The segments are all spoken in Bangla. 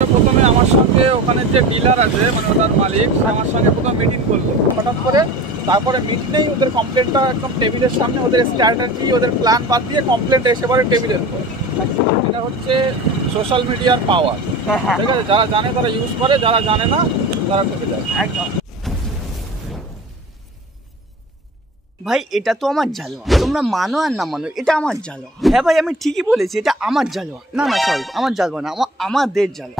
প্রথমে আমার সঙ্গে ওখানে যে ডিলার আছে মানে ওটার মালিক আমার সঙ্গে প্রথমে মিটিং করলো, হঠাৎ করে তারপরে মিটনেই ওদের কমপ্লেনটা একদম টেবিলের সামনে, ওদের স্ট্র্যাটেজি ওদের প্ল্যান বাদ দিয়ে কমপ্লেনটা এসে পড়ে টেবিলের উপর। এটা হচ্ছে সোশ্যাল মিডিয়ার পাওয়ার, ঠিক আছে? যারা জানে তারা ইউজ করে, যারা জানে না তারা ঠকে যায়। একদম ভাই, এটা তো আমার জালোয়া, তোমরা মানো আর না মানো, এটা আমার জালোয়া। হ্যাঁ ভাই, আমি ঠিকই বলেছি, এটা আমার জালোয়া। না না সরি, আমার জালোয়া না, আমাদের জালোয়া।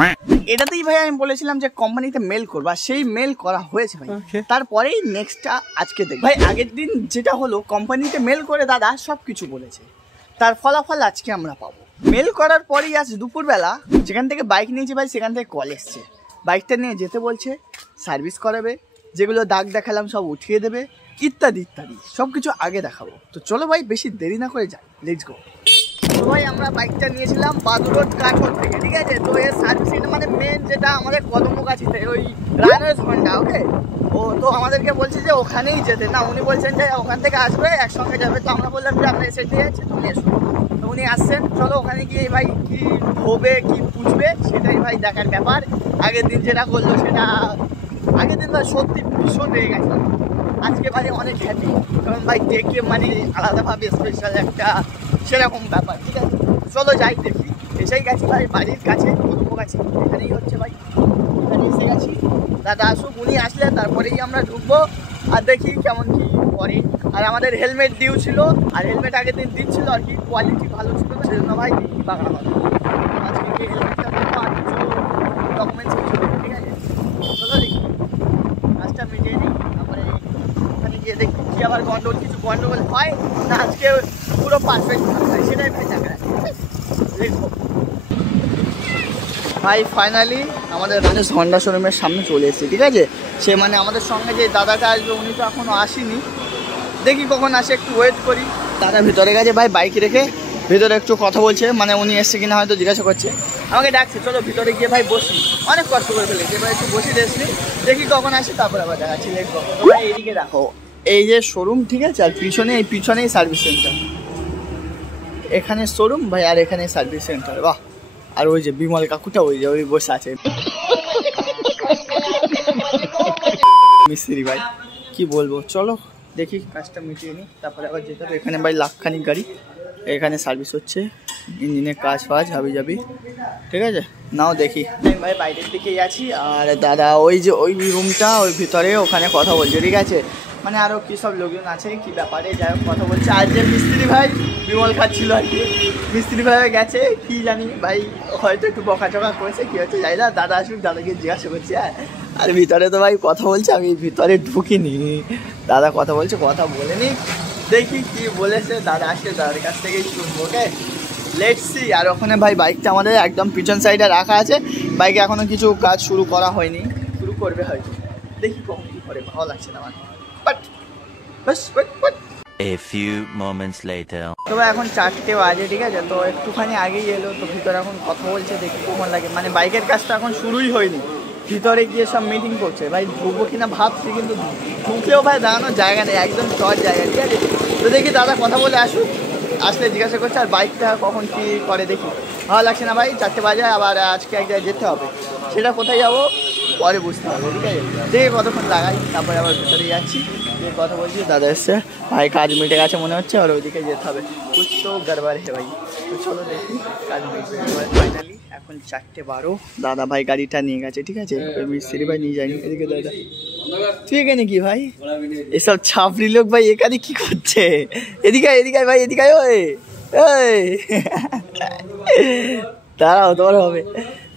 এটাতেই ভাই আমি বলেছিলাম যে কোম্পানিতে মেল করবা, সেই মেল করা হয়েছে ভাই। তারপরেই নেক্সটটা আজকে দেখ ভাই। আগের দিন যেটা হলো, কোম্পানিতে মেল করে দাদা সব কিছু বলেছে, তার ফলাফল আজকে আমরা পাবো। মেল করার পরেই আজ দুপুরবেলা যেখান থেকে বাইক নিয়েছি ভাই, সেখান থেকে কল এসছে, বাইকটা নিয়ে যেতে বলছে, সার্ভিস করাবে, যেগুলো দাগ দেখালাম সব উঠিয়ে দেবে, ইত্যাদি ইত্যাদি সব কিছু আগে দেখাবো। তো চলো ভাই, বেশি দেরি না করে যাই, লেটস গো। তো ভাই আমরা বাইকটা নিয়েছিলাম বাদুর রোড কাঠোর থেকে, ঠিক আছে? তো এর সার্ভিসিং মানে মেন যেটা আমাদের কদমগাছিতে ওই রানওয়েজ হন্ডা, ওকে? ও তো আমাদেরকে বলছে যে ওখানেই যেতে, না উনি বলছেন যে ওখান থেকে আসবে একসঙ্গে যাবে। তো আমরা বললাম যে আমরা এসে দিয়ে যাচ্ছি, তুমি এসো। তো উনি আসছেন, চলো ওখানে গিয়ে ভাই কি হবে কি পুছবে সেটাই ভাই দেখার ব্যাপার। আগের দিন যেটা করলো সেটা, আগের দিন ভাই সত্যি ভীষণ রেগে গেছে, আজকে ভাই অনেক হ্যাপি, কারণ ভাই দেখে মানে আলাদাভাবে স্পেশাল একটা সেরকম ব্যাপার, ঠিক আছে? চলো যাই দেখি। এসেই গেছি ভাই বাড়ির কাছে, কাছে এখানেই হচ্ছে ভাই, এখানে এসে গেছি। দাদা আসুক, উনি আসলে তারপরেই আমরা ঢুকবো আর দেখি কেমন কি করে। আর আমাদের হেলমেট ডিউ ছিল, আর হেলমেট আগের দিন দিচ্ছিল আর কি, কোয়ালিটি ভালো ছিল না, সেজন্য ভাই দেখি বাগানো হবে আজকে কি হেলমেটটা দেবো আর কিছু ডকুমেন্টস কিছু দেবো, ঠিক আছে? চলো দেখি কাজটা মিটিয়ে নিই, তারপরে ওখানে গিয়ে দেখি কি আবার কিছু গন্ডগোল হয় না, আজকে পুরো পারফেক্ট হয় সেটাই ভাই দেখা দেখবো। ভাই ফাইনালি আমাদের হন্ডা শোরুমের সামনে চলে এসেছি, ঠিক আছে? সে মানে আমাদের সঙ্গে যে দাদাটা আসবে উনি তো এখনও আসেনি, দেখি কখন আসে, একটু ওয়েট করি। দাদা ভিতরে গেছে ভাই, বাইক রেখে ভিতরে একটু কথা বলছে, মানে উনি এসছে কিনা হয়তো জিজ্ঞাসা করছে, আমাকে ডাকছে, চলো ভিতরে গিয়ে ভাই বসি, অনেক কষ্ট করে ফেলেছি এবার, একটু বসি রেস্ট নিই, দেখি কখন আসে তারপরে আবার দেখাচ্ছি। দেখবো ভাই এইদিকে দেখো, এই যে শোরুম, ঠিক আছে? আর পিছনেই সার্ভিস সেন্টার, এখানে শোরুম ভাই আর এখানে সার্ভিস সেন্টার। বাহ! আর ওই যে বিমল কাকুটা ওই যে ওই বসে আছে মিস্ত্রি ভাই, কি বলবো, চলো দেখি কাজটা মিটিয়ে নিই, তারপরে আবার যেতে হবে। এখানে ভাই লাখখানিক গাড়ি, এখানে সার্ভিস হচ্ছে, ইঞ্জিনের কাজ ফাজ হাবি যাবি, ঠিক আছে? নাও দেখি। আমি ভাই বাইরের দিকেই আছি, আর দাদা ওই যে ওই রুমটা ওই ভিতরে, ওখানে কথা বলছে, ঠিক আছে? মানে আরও কী সব লোকজন আছে, কি ব্যাপারে যাই হোক কথা বলছে। আর যে মিস্ত্রি ভাই বিমল খাচ্ছিল আর কি, মিস্ত্রি ভাই গেছে কি জানি ভাই, হয়তো একটু বকাচকা করেছে, কী হচ্ছে যাই না। দাদা আসুক, দাদাকে জিজ্ঞাসা করছি। আর ভিতরে তো ভাই কথা বলছে, আমি ভিতরে ঢুকিনি, দাদা কথা বলছে, কথা বলে নি, দেখি কি বলেছে। দাদা আসলে দাদার কাছ থেকেই শুনবো, ওকে? Let's see. আর ওখানে ভাই বাইকটা আমাদের একদম পিছন সাইডে রাখা আছে, বাইকে এখনও কিছু কাজ শুরু করা হয়নি, শুরু করবে হয়তো, দেখি কখন কী করে, ভালো লাগছে না আমার। A few moments later. তো ভাই এখন 4টে বাজে, ঠিক আছে? তো একটুখানি আগেই এলো, তো ভিতরে এখন কথা বলছে, দেখি কেমন লাগে। মানে বাইকের কাজটা এখন শুরুই হয়নি, ভিতরে গিয়ে সব মিটিং করছে ভাই। ঢুকবো কিনা ভাবছি, কিন্তু ঢুকলেও ভাই দাঁড়ানোর জায়গা নেই, একদম শর্ট জায়গা, ঠিক আছে? তো দেখি দাদা কথা বলে আসুক, আসলে জিজ্ঞাসা করছে। আর বাইকটা কখন কী করে দেখি, ভালো লাগছে না ভাই, 4টে বাজে, আবার আজকে এক জায়গায় যেতে হবে, সেটা কোথায় যাবো পরে বুঝতে হবে, ঠিক আছে? দেখি কতক্ষণ লাগাই, তারপরে আবার ভিতরে যাচ্ছি, যে কথা বলছি। দাদা এসছে ভাই, কাজ মিটে গেছে মনে হচ্ছে, আর ওইদিকে যেতে হবে, কুছ তো গড়বড় হে ভাই। তো চলো দেখি কাজ মিটবে। ফাইনালি এখন 4:12, দাদা ভাই গাড়িটা নিয়ে গেছে, ঠিক আছে? মিস্ত্রি ভাই নিয়ে যায়নি। এদিকে দাদা, তুই এখানে কি ভাই? এসব ছাপড়ি লোক ভাই এখানে কি করছে? এদিকে এদিকে ভাই, এদিকে ওই দাঁড়াও, তোমার হবে।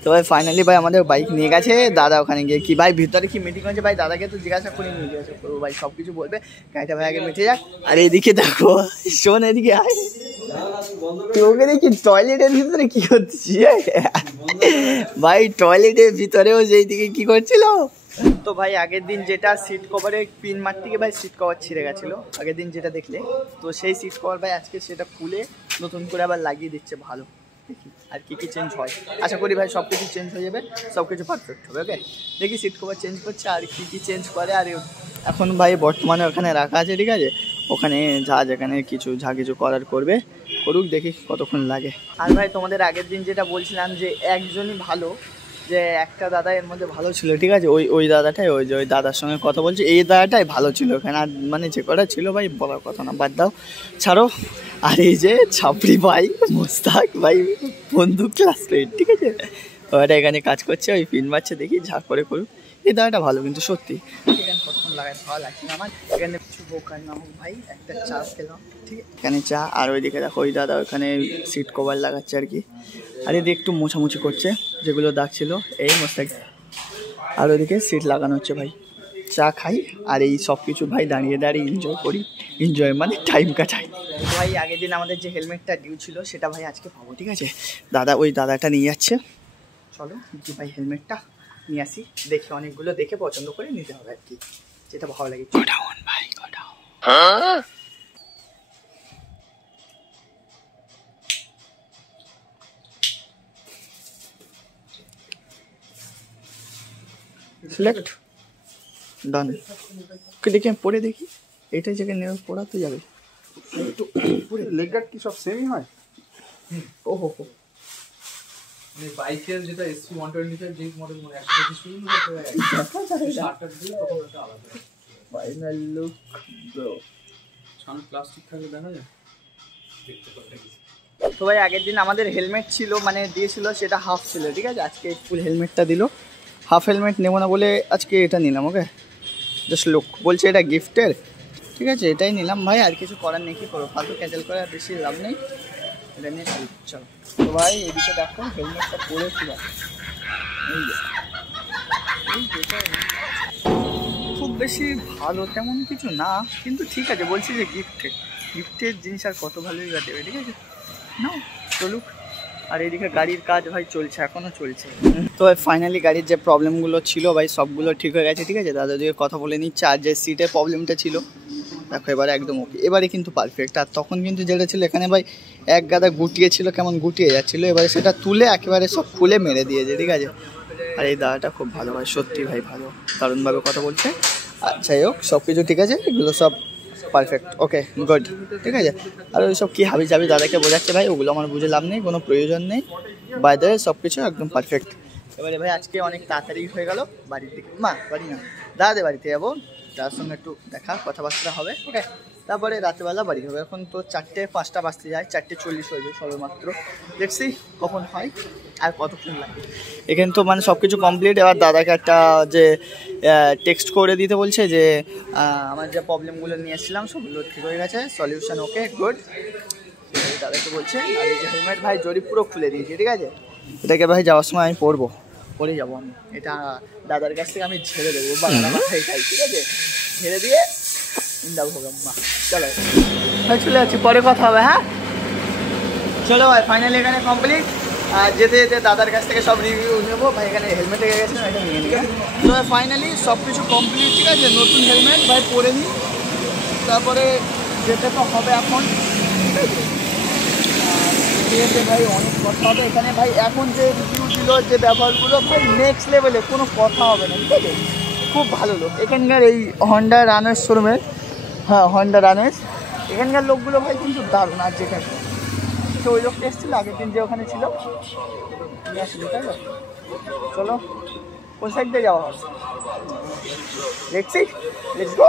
তো ভাই ফাইনালি ভাই আমাদের বাইক নিয়ে গেছে, দাদা ওখানে গিয়ে কি ভাই ভিতরে কি মিটিং হচ্ছে ভাই, দাদাকে তো জিজ্ঞাসা করিনি, জিজ্ঞাসা করবো ভাই, সব কিছু বলবে, গাড়িটা ভাই আগে মিটে যাক। আর এদিকে দেখো, শোন এদিকে আয়, তুই ওখানে কি টয়লেটের ভিতরে কি করছিস ভাই? টয়লেটের ভিতরেও যেই দিকে কি করছিল। তো ভাই আগের দিন যেটা সিট কভারে পিন মারতে গিয়ে ভাই সিট কভার ছিঁড়ে গেছিলো, আগের দিন যেটা দেখলে, তো সেই সিট কভার ভাই আজকে সেটা খুলে নতুন করে আবার লাগিয়ে দিচ্ছে। ভালো, দেখি আর কি কি চেঞ্জ হয়, আশা করি ভাই সব কিছু চেঞ্জ হয়ে যাবে, সব কিছু পারফেক্ট হবে, ওকে? দেখি সিট কভার চেঞ্জ করছে আর কি কি চেঞ্জ করে। আর এখন ভাই বর্তমানে ওখানে রাখা আছে, ঠিক আছে? ওখানে যেখানে যা কিছু করার করবে করুক, দেখি কতক্ষণ লাগে। আর ভাই তোমাদের আগের দিন যেটা বলছিলাম যে একজনই ভালো, যে একটা দাদা এর মধ্যে ভালো ছিল, ঠিক আছে, ওই দাদাটাই, ওই যে ওই দাদার সঙ্গে কথা বলছি, এই দাদাটাই ভালো ছিল এখানে। আর মানে যে কটা ছিল ভাই বলার কথা না, বাদ দাও, ছাড়ো। আর এই যে ছাপড়ি ভাই মোস্তাক ভাই, বন্ধু ক্লাসমেট, ঠিক আছে, ওটা এখানে কাজ করছে, ওই পিন মারছে, দেখি যা করে করুক। এই দাদাটা ভালো কিন্তু সত্যি। এখানে কতক্ষণ লাগায় ভালো লাগছে আমার। এখানে কিছু বোকার নামক ভাই একটা চা খেলাম, ঠিক আছে, এখানে চা। আর ওইদিকে দেখো ওই দাদা ওখানে সিট কভার লাগাচ্ছে আর কি। আর এদিকে একটু মোছামুছি করছে যেগুলো দাগ ছিল, এই মোস্তাক। আর ওইদিকে সিট লাগানো হচ্ছে ভাই। চা খাই আর এই সব কিছু ভাই দাঁড়িয়ে দাঁড়িয়ে এনজয় করি। এনজয় মানে টাইম কাটাই ভাই। আগের দিন আমাদের যে হেলমেটটা ডিউ ছিল সেটা ভাই আজকে পাবো, ঠিক আছে। ওই দাদাটা নিয়ে যাচ্ছে, চলো যে ভাই হেলমেটটা নিয়ে আসি। দেখি অনেকগুলো দেখে পছন্দ করে নিতে হবে আর কি, যেটা ভালো লাগে। গোডাউন ভাই, গোডাউন। সিলেক্ট ডান। দেখি আমি পরে দেখি, এইটাই জায়গায় নেওয়া পড়াতে যাবে। লেগ গার্ড কি সব সেমই হয়? ও হো হো, মানে বাইকের যেটা এসপি 125 যে মডেল, মানে 125 শুরু করে শার্টটা দিয়ে তখন ওটা আলাদা। Final look bro. সামনে প্লাস্টিক থাকলে দেখা যায় দেখতে পারবে। তো ভাই আগের দিন আমাদের হেলমেট ছিল, মানে দিয়েছিল সেটা হাফ ছিল, ঠিক আছে। আজকে ফুল হেলমেটটা দিল। হাফ হেলমেট নেবো না বলে আজকে এটা নিলাম। ওকে, জাস্ট লুক, বলছে এটা গিফটের, ঠিক আছে, এটাই নিলাম ভাই। আর কিছু করার নেই, কি করবো, ফালতু ক্যান্সেল করে আর বেশি লাভ নেই, এটা নিয়ে চলো। তো ভাই এদিকে দেখো হেলমেটটা পরেছিল, এই যে খুব বেশি ভালো তেমন কিছু না, কিন্তু ঠিক আছে, বলছি যে গিফটের জিনিস আর কত ভালোই বা দেবে, ঠিক আছে না, চলুক। আর এইদিকে গাড়ির কাজ ভাই চলছে, এখনও চলছে। তো ফাইনালি গাড়ির যে প্রবলেমগুলো ছিল ভাই সবগুলো ঠিক হয়ে গেছে, ঠিক আছে। দাদা দিকে কথা বলে নিচ্ছে। আর যে সিটের প্রবলেমটা ছিল দেখো এবারে একদম ওকে, এবারে কিন্তু পারফেক্ট। আর তখন কিন্তু যেটা ছিল এখানে ভাই এক গাদা গুটিয়ে ছিল, কেমন গুটিয়ে যাচ্ছিলো, এবারে সেটা তুলে একেবারে সব খুলে মেরে দিয়েছে, ঠিক আছে। আর এই দাদাটা খুব ভালো ভাই, সত্যি ভাই ভালো, দারুণভাবে কথা বলছে। আর যাই হোক সব কিছু ঠিক আছে, এগুলো সব পারফেক্ট, ওকে গুড, ঠিক আছে। আর ওই সব কী হাবি জাবি দাদাকে বোঝাচ্ছে ভাই, ওগুলো আমার বুঝে লাভ নেই, কোনো প্রয়োজন নেই। বাইরে সব কিছু একদম পারফেক্ট। এবারে ভাই আজকে অনেক তাড়াতাড়ি হয়ে গেল বাড়ির দিকে, বাড়ি না, দাদাদের বাড়িতে যাবো, তার সঙ্গে একটু দেখা কথাবার্তা হবে, ওকে। তারপরে রাত্রেবেলা বাড়ি হবে। এখন তো 4:05 বাজতে যায়, 4:40 হয়ে যায় সবে মাত্র। দেখছি কখন হয় আর কতক্ষণ লাগে। এখানে তো মানে সব কিছু কমপ্লিট। এবার দাদাকে একটা যে টেক্সট করে দিতে বলছে যে আমার যে প্রবলেমগুলো নিয়ে এসেছিলাম সবগুলো ঠিক হয়ে গেছে, সলিউশন ওকে গুড, দাদাকে বলছে। আর এই যে হেলমেট ভাই জরি পুরো খুলে দিয়েছে, ঠিক আছে। এটাকে ভাই যাওয়ার সময় আমি পরে যাবো আমি, এটা দাদার কাছ থেকে আমি ঝেড়ে দেবো বা মাথায় খাই, ঠিক আছে, ঝেড়ে দিয়ে ইন্দা ভোগাম্মা। চলো ভাই চলে যাচ্ছি, পরে কথা হবে, হ্যাঁ চলো ভাই। ফাইনালি এখানে কমপ্লিট। আর যেতে যেতে দাদার কাছ থেকে সব রিভিউ নেবো ভাই। এখানে হেলমেটে গেছিলাম, এটা নিয়ে নিই। তো ফাইনালি সব কিছু কমপ্লিট, ঠিক আছে। নতুন হেলমেট ভাই পরে নিই, তারপরে যেতে তো হবে এখন, ঠিক আছে। ভাই অনেক কথা হবে এখানে ভাই। এখন যে রিভিউ দিল, যে ব্যবহারগুলো ভাই নেক্সট লেভেলে, কোনো কথা হবে না, ঠিক আছে। খুব ভালো লোক এখানকার, এই হন্ডা রানার্স শোরুমের, হ্যাঁ হন্ডা রানার্স, এখানকার লোকগুলো ভাই কিন্তু দারুণ। আর যেখানে তো ওই লোকটা এসেছিলো আগের দিন যে ওখানে ছিল, তাই না? চলো কোন সাইড দিয়ে যাওয়া হবে দেখছি, লেটস গো।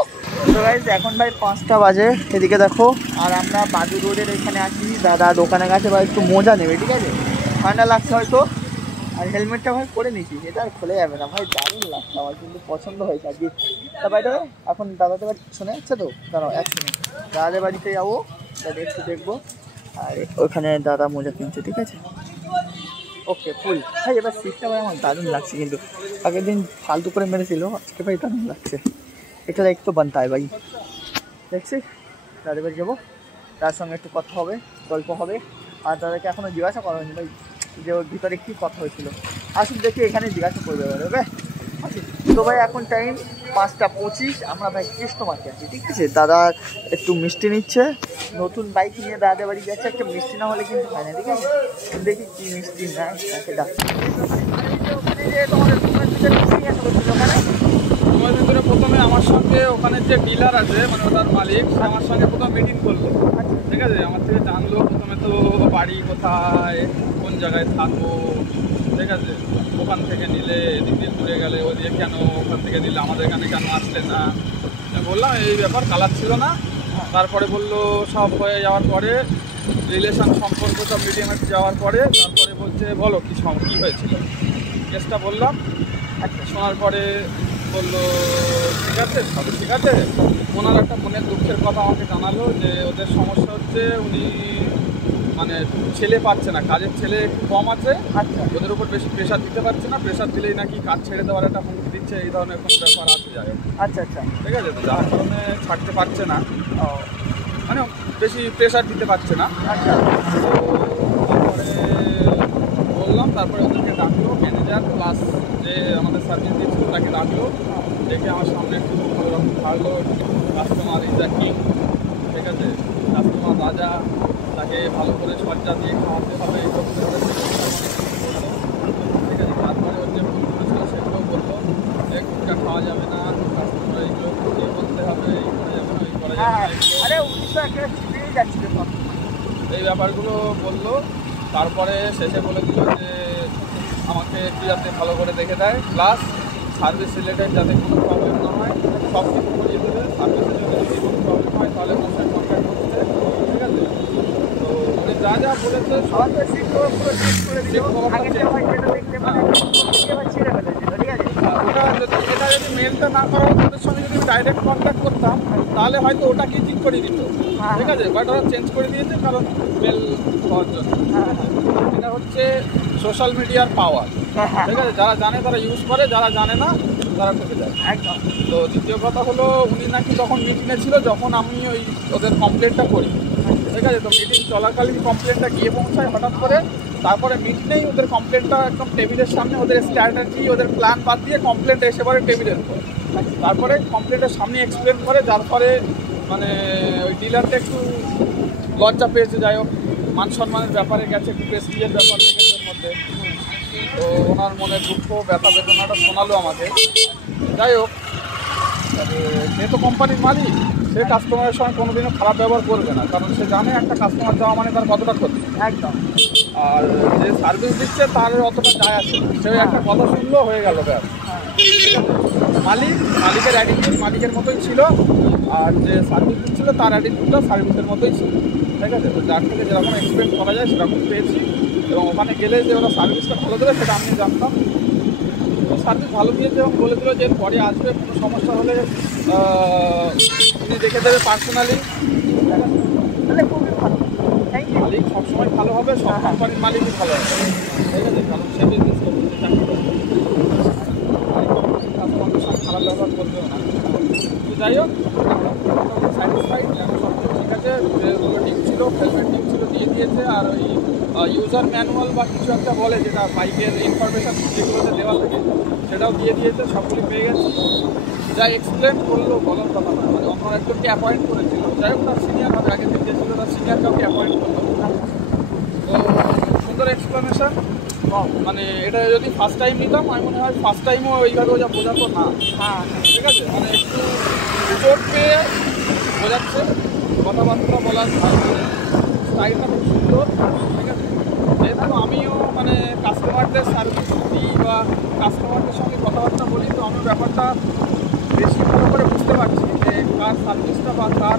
তো গাইস এখন ভাই 5টা বাজে, এদিকে দেখো। আর আমরা বাদু রোডের এখানে আছি, দাদা দোকানের কাছে ভাই একটু মজা নেবে, ঠিক আছে। ঠান্ডা লাগছে হয়তো। আর হেলমেটটা ভাই পরে নিচ্ছি, এটা আর খুলে যাবে না ভাই, দারুণ লাগছে আমার, কিন্তু পছন্দ হয়েছে আর কি। তা ভাই এখন দাদাদের বাড়ি শোনা যাচ্ছে তো, দাঁড়াও এক মিনিট, দাদাদের বাড়িতে যাবো, দাদা একটু দেখবো। আর ওখানে দাদা মোজা কিনছে, ঠিক আছে, ওকে ফুল ভাই। এবার সিটটা ভাই আমার দারুণ লাগছে, কিন্তু আগের দিন ফালতু করে মেরেছিল, আজকে ভাই দারুণ লাগছে। এটা একটু বানতে হয় ভাই, দেখছি দাদাদের বাড়ি যাবো, তার সঙ্গে একটু কথা হবে, গল্প হবে। আর দাদাকে এখনও জিজ্ঞাসা করা হয়নি ভাই যে ওর ভিতরে কী কথা হয়েছিল, আসুন দেখি এখানে জিজ্ঞাসা করবে এবারে, ওকে। তো ভাই এখন টাইম 5:25, আমরা ভাই কৃষ্ণ মার্কে আছি, ঠিক আছে। দাদা একটু মিষ্টি নিচ্ছে, নতুন বাইক নিয়ে দাদাদের বাড়ি যাচ্ছে, একটা মিষ্টি না হলে কিন্তু হয় না, ঠিক আছে। দেখি কী মিষ্টি নেয়, তাকে ডাকছি। সময়ের ভিতরে প্রথমে আমার সঙ্গে ওখানে যে ডিলার আছে, মানে ওটার মালিক, আমার সঙ্গে প্রথমে মিটিং করলো, ঠিক আছে। আমার থেকে জানলো প্রথমে তো বাড়ি কোথায়, কোন জায়গায় থাকবো, ঠিক আছে, ওখান থেকে নিলে এদিক দিয়ে ঘুরে গেলে ওদিকে কেন, ওখান থেকে নিলে আমাদের এখানে কেন আসলে না। আমি বললাম এই ব্যাপার, কালার ছিল না। তারপরে বললো সব হয়ে যাওয়ার পরে, রিলেশন সম্পর্ক সব মিডিয়ামে যাওয়ার পরে তারপরে বলছে বলো কী হয়েছিল, কেসটা বললাম। শোনার পরে বললো ঠিক আছে, সবই ঠিক আছে। ওনার একটা মনের দুঃখের কথা আমাকে জানালো যে ওদের সমস্যা হচ্ছে উনি মানে ছেলে পাচ্ছে না, কাজের ছেলে একটু কম আছে। ওদের উপর বেশি প্রেশার দিতে পারছে না, প্রেশার দিলেই নাকি কাজ ছেড়ে দেওয়ার একটা হুমকি দিচ্ছে, এই ধরনের কোনো ব্যাপার আছে। যাই হোক, ঠিক আছে, তো যার কারণে ছাড়তে পারছে না, মানে বেশি প্রেশার দিতে পারছে না। তো তারপরে বললাম, তারপরে ওদেরকে ডাকলো, ম্যানেজার প্লাস যে আমাদের সার্ভিস দিচ্ছিল তাকে ডাকলো, দেখে আমার সামনে একটু ভালো রকম থাকলো। কাস্টমার ইজ দ্য কিং, ঠিক আছে, কাস্টমার রাজা, তাকে ভালো করে সজ্জা দিয়ে খাওয়াতে হবে, এই করতে হবে, ঠিক আছে। তারপরে ওর যে ভুলগুলো ছিল সেগুলো বললো, এক গুটকা খাওয়া যাবে না, কাস্টমার এইগুলো ইয়ে করতে হবে, এই করা যাবে না, এই করা যাবে না, এই ব্যাপারগুলো বললো। তারপরে শেষে বলে দিল যে আমাকে একটু যাতে ভালো করে দেখে দেয়, প্লাস সার্ভিস রিলেটেড যাতে কোনো প্রবলেম না হয় সব কিছু করিয়ে দেবে। সার্ভিসের জন্য যদি কোনো প্রবলেম হয় তাহলে ওনার সাথে কন্ট্যাক্ট করতে, ঠিক আছে। তো উনি যা যা বলেছে সব ওটা যদি এটা যদি মেলটা না করা হতো, ওদের সঙ্গে যদি ডাইরেক্ট কন্ট্যাক্ট করতাম তাহলে হয়তো ওটাকে ঠিক করে দিত, ঠিক আছে। বাট ওরা চেঞ্জ করে দিয়েছে কারণ মেল হওয়ার জন্য। এটা হচ্ছে সোশ্যাল মিডিয়ার পাওয়ার, ঠিক আছে। যারা জানে তারা ইউজ করে, যারা জানে না তারা ঠকে যায় একদম। তো দ্বিতীয় কথা হলো, উনি নাকি তখন মিটিংয়ে ছিল যখন আমি ওই ওদের কমপ্লেনটা করি, ঠিক আছে। তো মিটিং চলাকালীন কমপ্লেনটা গিয়ে পৌঁছায় হঠাৎ করে। তারপরে মিটিংয়েই ওদের কমপ্লেনটা একদম টেবিলের সামনে, ওদের স্ট্র্যাটেজি ওদের প্ল্যান বাদ দিয়ে কমপ্লেনটা এসে পড়ে টেবিলের উপর। তারপরে কমপ্লেনটার সামনে এক্সপ্লেন করে, যার পরে মানে ওই ডিলারটা একটু লজ্জা পেয়েছে। যাই হোক, মান সম্মানের ব্যাপারে গেছে, একটু প্রেস্টিজের ব্যাপার লেগেছে ওর মধ্যে। তো ওনার মনে দুঃখ ব্যথা বেদনাটা শোনালো আমাকে। যাই হোক, সে তো কোম্পানির মালিক, সে কাস্টমারের সঙ্গে কোনোদিনও খারাপ ব্যবহার করবে না, কারণ সে জানে একটা কাস্টমার যাওয়া মানে তার কতটা ক্ষতি একদম। আর যে সার্ভিস দিচ্ছে তার অতটা যায় আসে, সে একটা কথা শুনলো হয়ে গেল ব্যাস, ঠিক আছে। মালিকের অ্যাটিটিউড মালিকের মতোই ছিল, আর যে সার্ভিস দিচ্ছিল তার অ্যাটিটিউডটা সার্ভিসের মতোই ছিল, ঠিক আছে। তো যার থেকে যেরকম এক্সপেক্ট করা যায় সেরকম পেয়েছি, এবং ওখানে গেলে যে ওরা সার্ভিসটা ভালো দেবে সেটা আমি জানতাম। সার্ভিস ভালো দিয়েছে এবং বলে দিল যে পরে আসবে, কোনো সমস্যা হলে উনি দেখে দেবে পার্সোনালি। মালিক সবসময় ভালো হবে, সব কোম্পানির মালিকই ভালো হবে, ঠিক আছে, কারণ সে বিজনেস করতে চাকরি করবে, কাস্টমারদের সঙ্গে খারাপ ব্যবহার করবেও না। তো যাই হোক, স্যাটিসফাইড, সব কিছু ঠিক আছে। যেগুলো টিপ ছিল, হেলমেট টিপ ছিল দিয়ে দিয়েছে, আর ওই ইউজার ম্যানুয়াল বা কিছু একটা বলে যেটা বাইকের ইনফরমেশান যেগুলোতে দেওয়া থাকে সেটাও দিয়ে দিয়েছে, সবগুলি পেয়ে গেছে। যা এক্সপ্লেন করলো বলার কথা না, মানে অন্য একজনকে অ্যাপয়েন্ট করেছিল, যাই হোক তার সিনিয়র হবে, আগে থেকে ছিল তার সিনিয়র কাউকে অ্যাপয়েন্ট করলো। তো সুন্দর এক্সপ্লেনেশন, মানে এটা যদি ফার্স্ট টাইম নিতাম আমি মনে হয় ফার্স্ট টাইমও ওইভাবে যা বোঝাতো না, ঠিক আছে। মানে একটু চোট পেয়ে বোঝাচ্ছে, কথাবার্তা বলার স্টাইলটা খুব সুন্দর, ঠিক আছে। যেহেতু আমিও মানে কাস্টমারদের সার্ভিস দিই বা কাস্টমারদের সঙ্গে কথাবার্তা বলি, তো আমি ব্যাপারটা বেশি ভালো করে বুঝতে পারছি যে কার সার্ভিসটা বা কার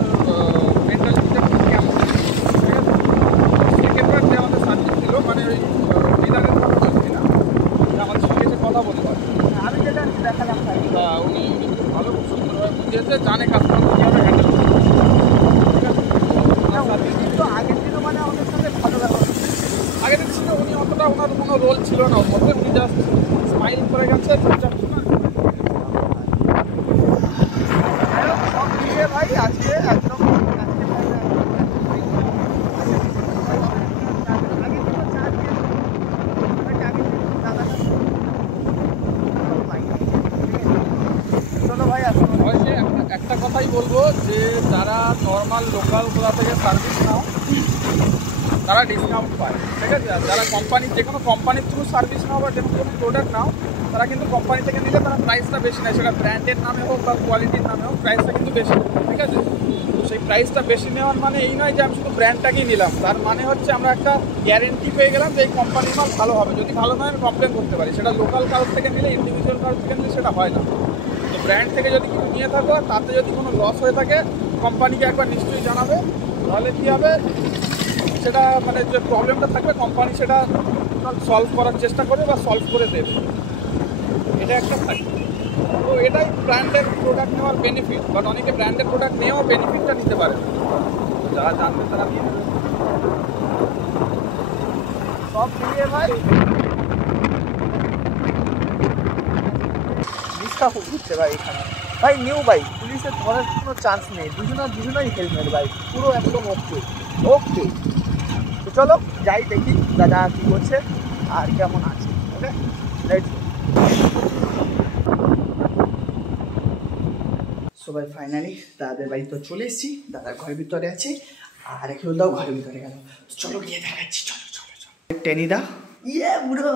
মেন্টালিটিটা কেমন, ঠিক আছে। সেক্ষেত্রে যে আমাদের সার্ভিস ছিল, মানে ওই ডিলারের কথা বলছি না, যে আমাদের সঙ্গে এসে কথা বলতে পারে, আমি যেটা দেখালাম উনি খুব ভালো, খুব সুন্দরভাবে বুঝিয়েছে, জানে কাস্টমার কীভাবে হ্যান্ডেল করতে, ঠিক আছে। সার্ভিস কিন্তু আগের দিনও মানে আমাদের সঙ্গে ভালো ব্যবহার, আগের দিন ছিল উনি অতটা, ওনার কোনো রোল ছিল না ওর মধ্যে, উনি জাস্ট স্মাইল করে গেছে, চুপচাপ ভাই আজকে একদম একটা কথাই বলবো যে যারা নর্মাল লোকালগুলো থেকে সার্ভিস নাও তারা ডিসকাউন্ট পায়, ঠিক আছে। আর যারা কোম্পানির যে কোনো কোম্পানির থ্রু সার্ভিস নাও বা যে কোনো প্রোডাক্ট নাও, তারা কিন্তু কোম্পানি থেকে নিলে তারা প্রাইসটা বেশি নেয়, সেটা ব্র্যান্ডের নামে হোক বা কোয়ালিটির নামে হোক, প্রাইসটা কিন্তু বেশি নেয়, ঠিক আছে। তো সেক্ষেত্রে প্রাইসটা বেশি নেওয়ার মানে এই নয় যে আমি শুধু ব্র্যান্ডটাকেই নিলাম, তার মানে হচ্ছে আমরা একটা গ্যারেন্টি পেয়ে গেলাম যে এই কোম্পানির মাল ভালো হবে। যদি ভালো নয় আমি কমপ্লেন করতে পারি, সেটা লোকাল কারোর থেকে নিলে, ইন্ডিভিজুয়াল কারোর থেকে নিলে সেটা হয় না। তো ব্র্যান্ড থেকে যদি কিছু নিয়ে থাকো তাতে যদি কোনো লস হয়ে থাকে কোম্পানিকে একবার নিশ্চয়ই জানাবে, তাহলে কী হবে সেটা মানে যে প্রবলেমটা থাকবে কোম্পানি সেটা সলভ করার চেষ্টা করবে বা সলভ করে দেবে, এটা একটা থাকে। তো এটাই ব্র্যান্ডের প্রোডাক্ট নেওয়ার বেনিফিট, বাট অনেকে ব্র্যান্ডের প্রোডাক্ট নিয়েও বেনিফিটটা নিতে পারে, যারা জানবে তারা নিয়ে নেবে। সব মিলিয়ে ভাই রিস্কা খুব ঘুরছে ভাই এখানে। ভাই নিউ বাইক, পুলিশের ধরার কোনো চান্স নেই, দুজনেই হেলমেট ভাই, পুরো একদম ওকে ওকে। তো চলো যাই দেখি দাদা কী করছে আর কেমন আছে। Okay let's go. সবাই ফাইনালি দাদাদের বাড়ি তো চলে এসেছি, দাদা ঘরের ভিতরে আছে আর একটু দাও ঘরের ভিতরে গেল। চলো গিয়ে দেখাচ্ছি, চলো চলো চলো। টেনিদা ইয়ে বুড়ো